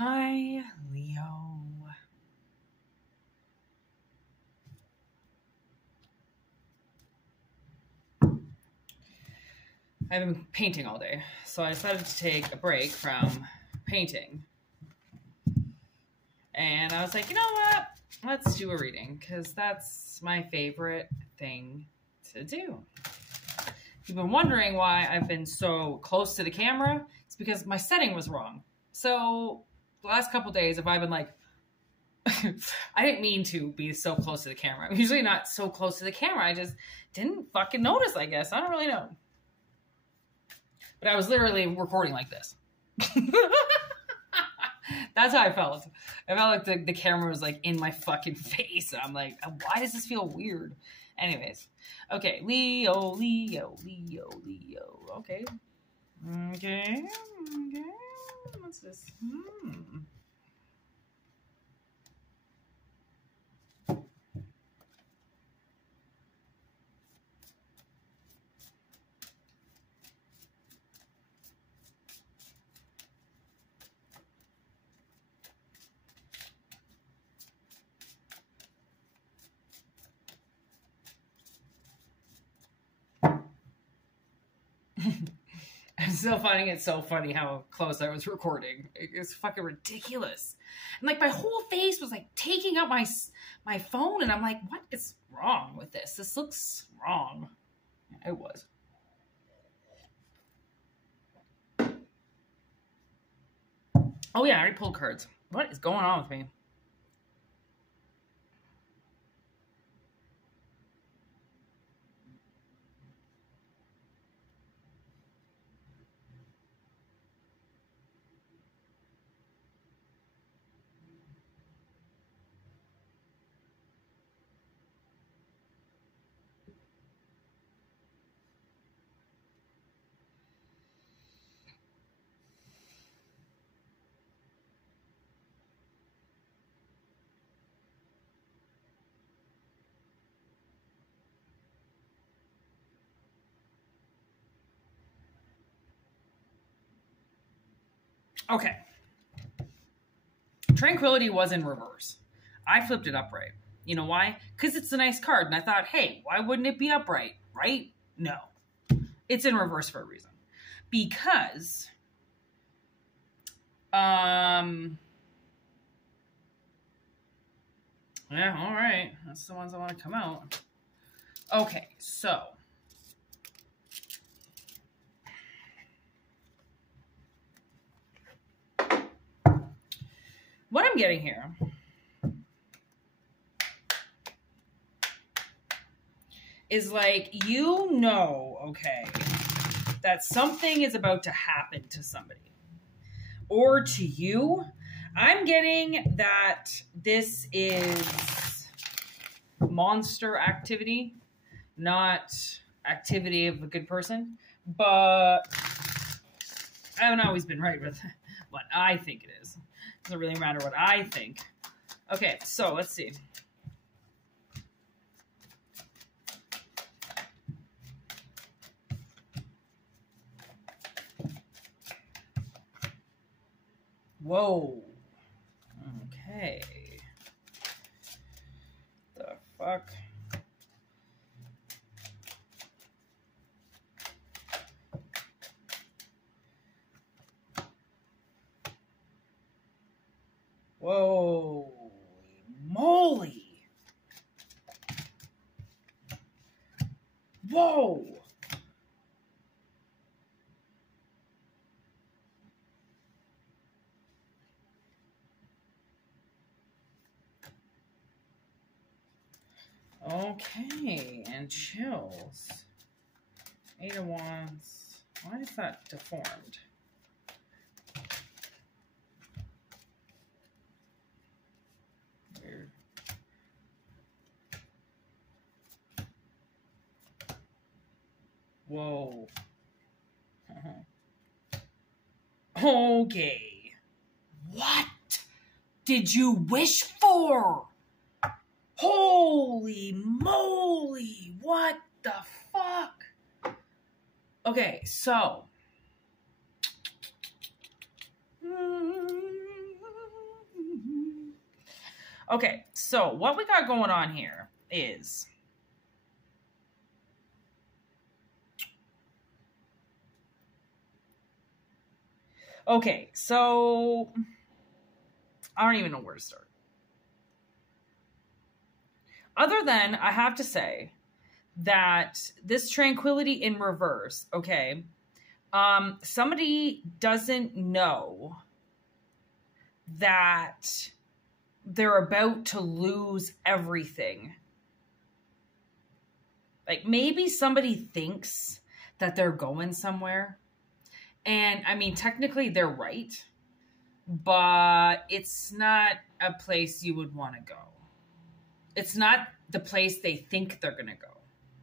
Hi, Leo. I've been painting all day, so I decided to take a break from painting. And I was like, you know what? Let's do a reading, because that's my favorite thing to do. If you've been wondering why I've been so close to the camera, it's because my setting was wrong. So the last couple days, if I've been like, I didn't mean to be so close to the camera. I'm usually not so close to the camera. I just didn't fucking notice, I guess. I don't really know. But I was literally recording like this. That's how I felt. I felt like the camera was like in my fucking face. And I'm like, why does this feel weird? Anyways. Okay. Leo, Leo, Leo, Leo. Okay. Okay. Okay. What's this? I'm still finding it so funny how close I was recording. It's fucking ridiculous. And like my whole face was like taking up my phone, and I'm like, what is wrong with this? This looks wrong. It was. Oh yeah, I already pulled cards. What is going on with me? Okay. Tranquility was in reverse. I flipped it upright. You know why? Because it's a nice card. And I thought, hey, why wouldn't it be upright? Right? No. It's in reverse for a reason. Because, yeah, all right. That's the ones I want to come out. Okay, so. What I'm getting here is like, you know, okay, that something is about to happen to somebody or to you. I'm getting that this is monster activity, not activity of a good person, but I haven't always been right with what I think it is. Doesn't really matter what I think. Okay, so let's see. Whoa. Okay. The fuck? Whoa. Moly. Whoa. Okay, and chills. 8 of Wands. Why is that deformed? Weird. Whoa. Okay. What did you wish for? Holy moly. What the fuck? Okay, so. Okay, so what we got going on here is okay, so I don't even know where to start. Other than I have to say that this tranquility in reverse, okay, somebody doesn't know that they're about to lose everything. Like maybe somebody thinks that they're going somewhere. And I mean, technically they're right, but it's not a place you would want to go. It's not the place they think they're going to go.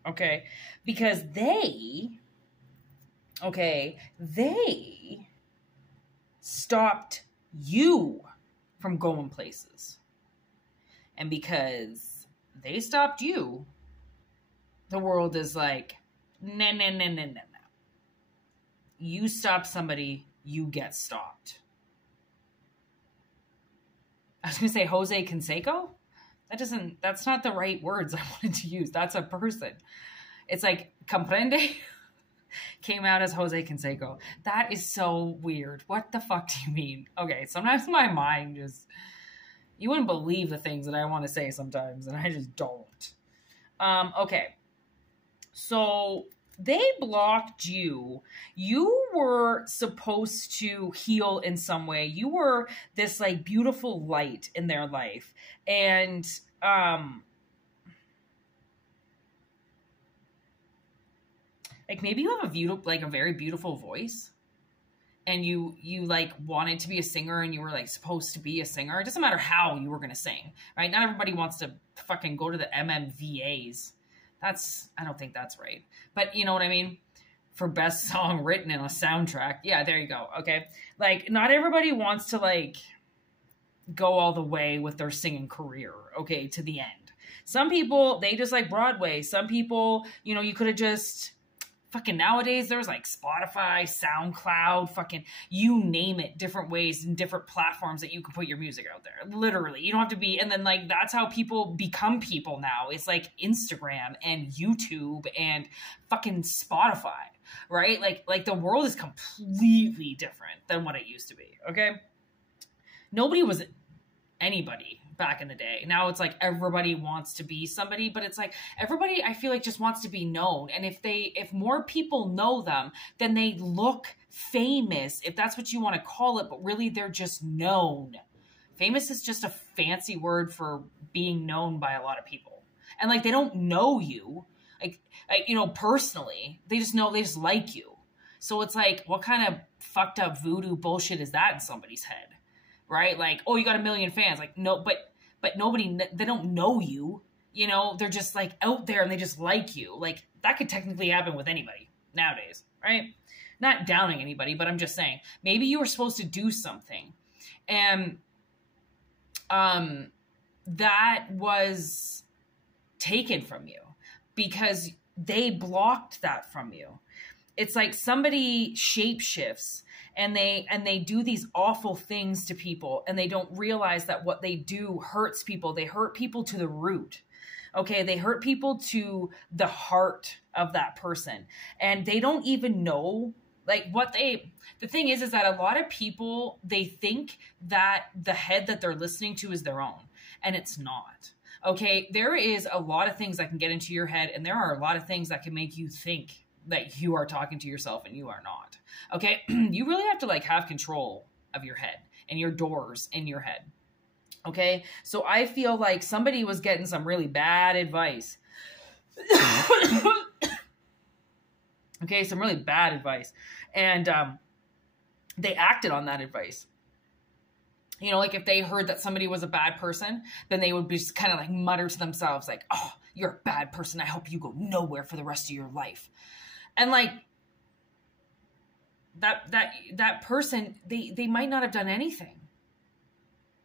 Okay? Because they stopped you from going places. And because they stopped you, the world is like, no. You stop somebody, you get stopped. I was going to say Jose Canseco. That's not the right words I wanted to use. That's a person. It's like, comprende? Came out as Jose Canseco. That is so weird. What the fuck do you mean? Okay, sometimes my mind just, you wouldn't believe the things that I want to say sometimes, and I just don't. Okay. So they blocked you. You were supposed to heal in some way. You were this like beautiful light in their life. And like maybe you have a very beautiful voice, and you like wanted to be a singer, and you were like supposed to be a singer. It doesn't matter how you were going to sing, right? Not everybody wants to fucking go to the MMVAs. I don't think that's right. But you know what I mean? For best song written in a soundtrack. Yeah, there you go. Okay. Like not everybody wants to like go all the way with their singing career. Okay. To the end. Some people, they just like Broadway. Some people, you know, you could have just fucking nowadays there's like Spotify, SoundCloud, fucking you name it, different ways and different platforms that you can put your music out there. Literally, you don't have to be, and then like that's how people become people now. It's like Instagram and YouTube and fucking Spotify, right? Like the world is completely different than what it used to be. Okay, nobody was anybody back in the day. Now it's like everybody wants to be somebody, but it's like everybody I feel like just wants to be known. And if more people know them, then they look famous, if that's what you want to call it, but really they're just known. Famous is just a fancy word for being known by a lot of people. And like they don't know you like you know personally. They just like you. So it's like what kind of fucked up voodoo bullshit is that in somebody's head? Right? Like, oh, you got 1 million fans. Like, no, but nobody, they don't know you, you know, they're just like out there and they just like you. Like that could technically happen with anybody nowadays, right? Not downing anybody, but I'm just saying, maybe you were supposed to do something and, that was taken from you because they blocked that from you. It's like somebody shapeshifts and they do these awful things to people and they don't realize that what they do hurts people. They hurt people to the root. Okay. They hurt people to the heart of that person. And they don't even know like the thing is that a lot of people, they think that the head that they're listening to is their own, and it's not. Okay. There is a lot of things that can get into your head, and there are a lot of things that can make you think that you are talking to yourself and you are not. Okay. You really have to like have control of your head and your doors in your head. Okay. So I feel like somebody was getting some really bad advice. Okay. Some really bad advice. And, they acted on that advice. You know, like if they heard that somebody was a bad person, then they would be just kind of like mutter to themselves like, oh, you're a bad person. I hope you go nowhere for the rest of your life. And like that person, they might not have done anything,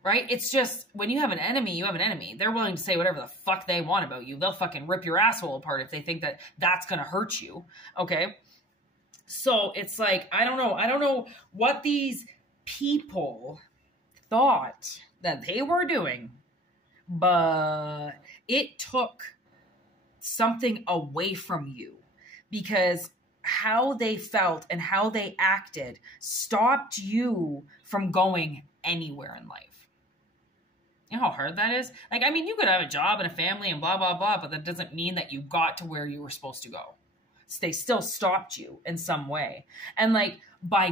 right? It's just when you have an enemy, you have an enemy. They're willing to say whatever the fuck they want about you. They'll fucking rip your asshole apart if they think that that's going to hurt you. Okay. So it's like, I don't know what these people thought that they were doing but it took something away from you, because how they felt and how they acted stopped you from going anywhere in life. You know how hard that is? Like, I mean, you could have a job and a family and blah, blah, blah, but that doesn't mean that you got to where you were supposed to go. So they still stopped you in some way. And like, by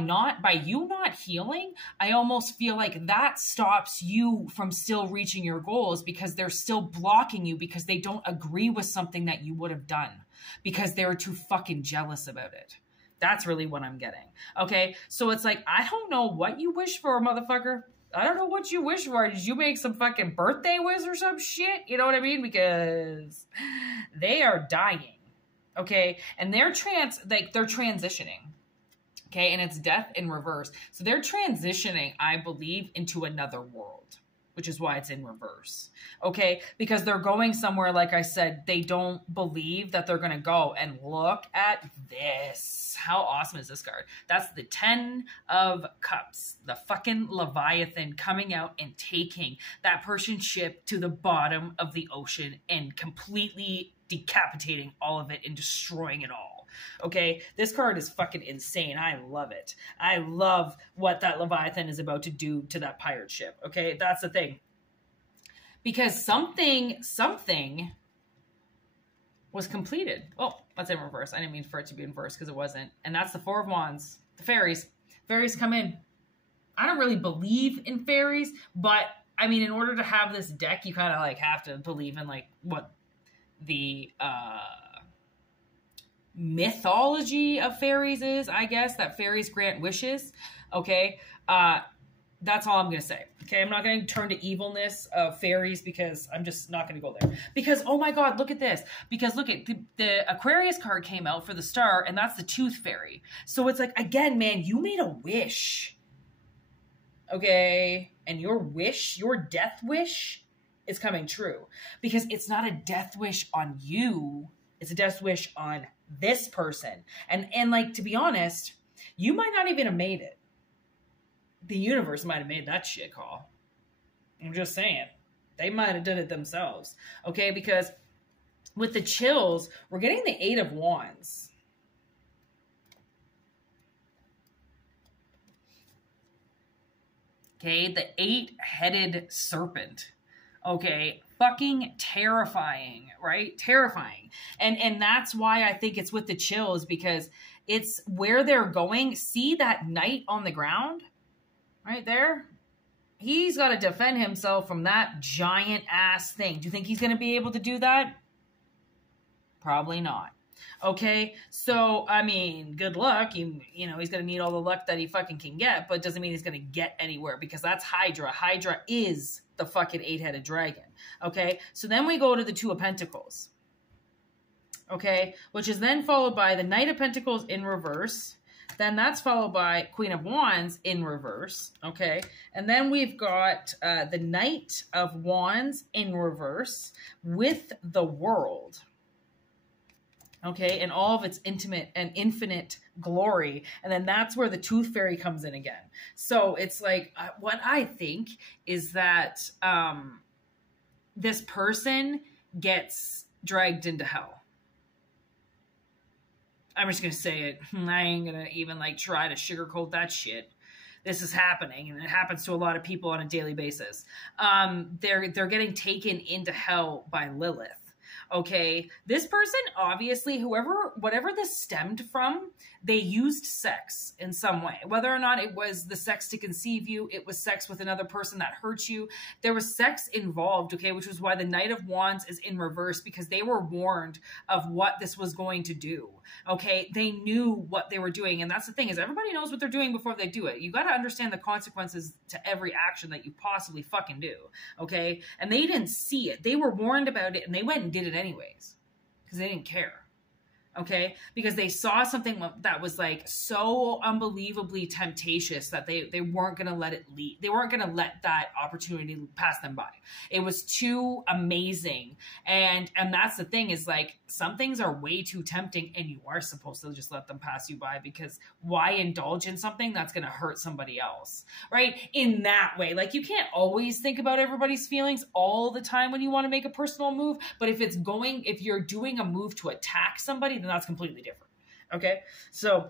you not healing, I almost feel like that stops you from still reaching your goals, because they're still blocking you because they don't agree with something that you would have done, because they were too fucking jealous about it. That's really what I'm getting. Okay. So it's like, I don't know what you wish for, motherfucker. I don't know what you wish for. Did you make some fucking birthday wish or some shit? You know what I mean? Because they are dying. Okay. And they're transitioning. Okay. And it's death in reverse. So they're transitioning, I believe, into another world, which is why it's in reverse. Okay. Because they're going somewhere, like I said, they don't believe that they're going to go. And look at this. How awesome is this card? That's the 10 of Cups, the fucking Leviathan coming out and taking that person's ship to the bottom of the ocean and completely decapitating all of it and destroying it all. Okay, this card is fucking insane. I love it. I love what that Leviathan is about to do to that pirate ship. Okay, that's the thing. Because something was completed. Oh, that's in reverse. I didn't mean for it to be in reverse because it wasn't. And that's the Four of Wands. The fairies. Fairies come in. I don't really believe in fairies, but I mean, in order to have this deck, you kind of like have to believe in like what the mythology of fairies is, I guess, that fairies grant wishes. Okay. That's all I'm going to say. Okay. I'm not going to turn to evilness of fairies, because I'm just not going to go there. Because, oh my God, look at this. Because look at the Aquarius card came out for the star, and that's the tooth fairy. So it's like, again, man, you made a wish. Okay. And your wish, your death wish is coming true, because it's not a death wish on you. It's a death wish on this person. And like, to be honest, you might not even have made it. The universe might have made that shit call. I'm just saying. They might have done it themselves. Okay, because with the chills, we're getting the 8 of Wands. Okay, the 8-headed serpent. Okay, fucking terrifying, right? Terrifying. And that's why I think it's with the chills, because it's where they're going. See that knight on the ground? Right there? He's got to defend himself from that giant ass thing. Do you think he's going to be able to do that? Probably not. Okay, so, I mean, good luck. You know, he's going to need all the luck that he fucking can get, but it doesn't mean he's going to get anywhere, because that's Hydra. Hydra is the fucking 8-headed dragon. Okay, so then we go to the 2 of Pentacles. Okay, which is then followed by the Knight of Pentacles in reverse. Then that's followed by Queen of Wands in reverse, okay? And then we've got the Knight of Wands in reverse with the World, okay? And all of its intimate and infinite glory. And then that's where the Tooth Fairy comes in again. So it's like, what I think is that this person gets dragged into hell. I'm just going to say it. I ain't going to even like try to sugarcoat that shit. This is happening, and it happens to a lot of people on a daily basis. They're getting taken into hell by Lilith. Okay, this person, obviously, whatever this stemmed from, they used sex in some way. Whether or not it was the sex to conceive you, it was sex with another person that hurt you. There was sex involved, okay, which was why the Knight of Wands is in reverse, because they were warned of what this was going to do. Okay, they knew what they were doing, and that's the thing, is everybody knows what they're doing before they do it. You got to understand the consequences to every action that you possibly fucking do, okay? And they didn't see it. They were warned about it, and they went and did it anyways, because they didn't care. Okay, because they saw something that was like so unbelievably temptatious that they weren't going to let it lead. They weren't going to let that opportunity pass them by. It was too amazing. And that's the thing, is like, some things are way too tempting and you are supposed to just let them pass you by, because why indulge in something that's going to hurt somebody else, right? In that way, like, you can't always think about everybody's feelings all the time when you want to make a personal move. But if you're doing a move to attack somebody, then that's completely different. Okay. So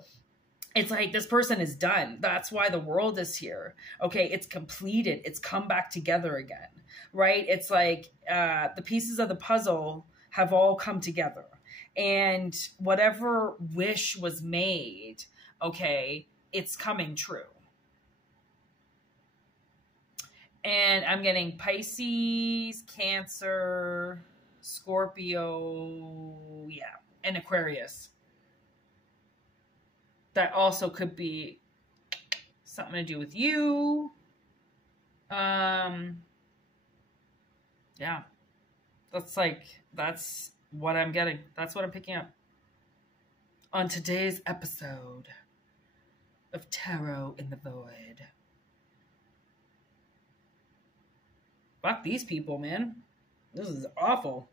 it's like, this person is done. That's why the world is here. Okay. It's completed. It's come back together again, right? It's like, the pieces of the puzzle have all come together, and whatever wish was made, okay, it's coming true. And I'm getting Pisces, Cancer, Scorpio, yeah, and Aquarius. That also could be something to do with you. Yeah. That's what I'm getting. That's what I'm picking up on today's episode of Tarot in the Void. Fuck these people, man. This is awful.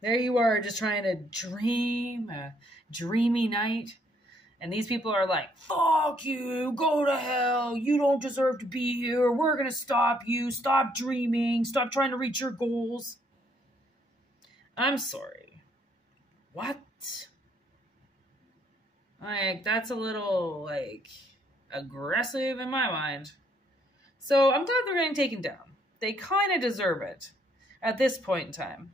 There you are, just trying to dream a dreamy night. And these people are like, fuck you, go to hell, you don't deserve to be here, we're going to stop you, stop dreaming, stop trying to reach your goals. I'm sorry. What? Like, that's a little, like, aggressive in my mind. So I'm glad they're getting taken down. They kind of deserve it at this point in time.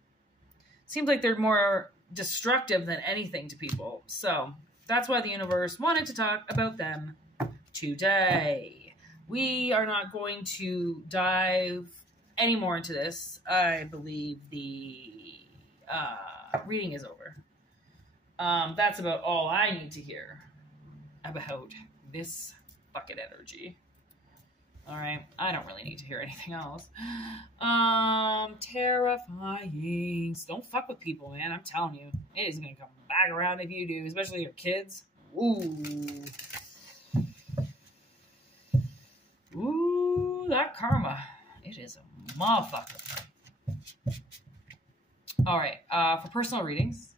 Seems like they're more destructive than anything to people. So that's why the universe wanted to talk about them today. We are not going to dive any more into this. I believe the reading is over. That's about all I need to hear about this fucking energy. All right, I don't really need to hear anything else. Terrifying. Don't fuck with people, man. I'm telling you, it is gonna come back around if you do, especially your kids. Ooh, that karma. It is a motherfucker. All right, for personal readings,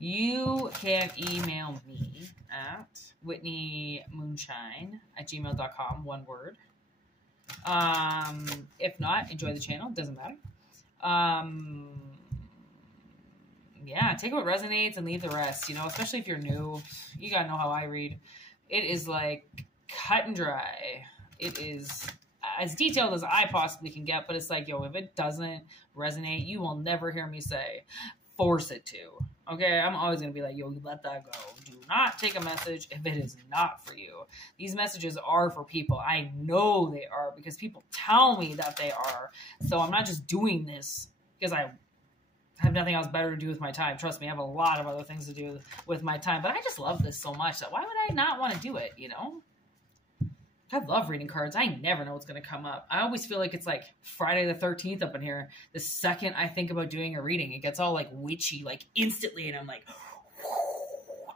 you can email me at whitneymoonshine@gmail.com, one word. If not, enjoy the channel. Doesn't matter. Yeah, take what resonates and leave the rest, especially if you're new. You gotta know how I read. It is like cut and dry. It is as detailed as I possibly can get, but it's like, yo, if it doesn't resonate, you will never hear me say, force it to. Okay, I'm always going to be like, yo, let that go. Do not take a message if it is not for you. These messages are for people. I know they are because people tell me that they are. So I'm not just doing this because I have nothing else better to do with my time. Trust me, I have a lot of other things to do with my time. But I just love this so much that why would I not want to do it, I love reading cards. I never know what's going to come up. I always feel like it's like Friday the 13th up in here. The second I think about doing a reading, it gets all like witchy, like instantly. And I'm like,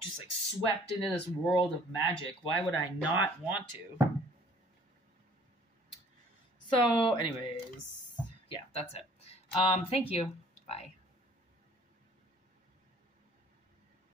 just like swept into this world of magic. Why would I not want to? So anyways, yeah, that's it. Thank you. Bye.